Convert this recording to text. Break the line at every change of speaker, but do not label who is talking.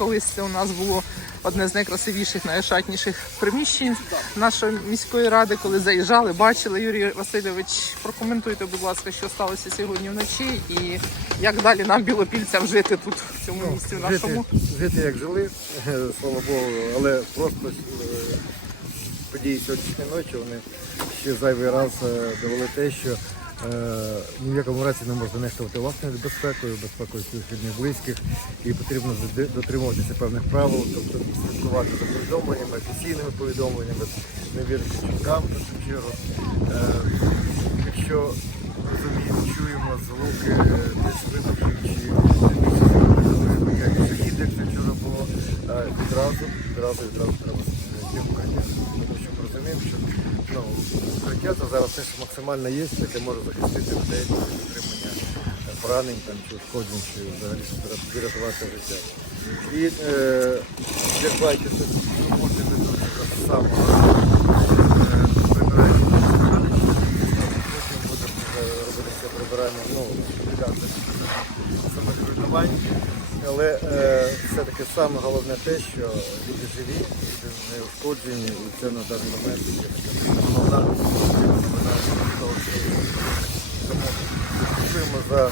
колись це у нас було одне з найкрасивіших, найошатніших приміщень нашої міської ради. Коли заїжджали, бачили Юрій Васильович. Прокоментуйте, будь ласка, що сталося сьогодні вночі, і як далі нам білопільцям жити тут в цьому місці в нашому.
Жити, жити як жили, слава Богу, але просто е, події сьогоднішньої ночі вони ще зайвий раз е, довели те, що ні в якому разі не можна нехтувати власною безпекою, безпекою своїх рідних близьких, і потрібно дотримуватися певних правил, тобто слідкувати за повідомленнями, офіційними повідомленнями, не вірити чуткам в першу чергу. Е, Якщо розуміємо, чуємо звуки е, десь вибухів чи захід, як це вчора було, е, відразу, відразу, відразу треба укриття. Тому що ми розуміємо, що ну, укриття зараз те, що максимально є, яке може захистити людей від отримання е, поранень там, чи ушкоджень, чи взагалі врятувати життя. І е, як бачите, роботи ведуть з самого е, прибирання потім буде вже робитися прибирання ну, ліквідація самих руйнувань. Але е, все-таки саме головне те, що люди живі, люди не ушкоджені, і це на даний момент є така головна тому слідкуємо за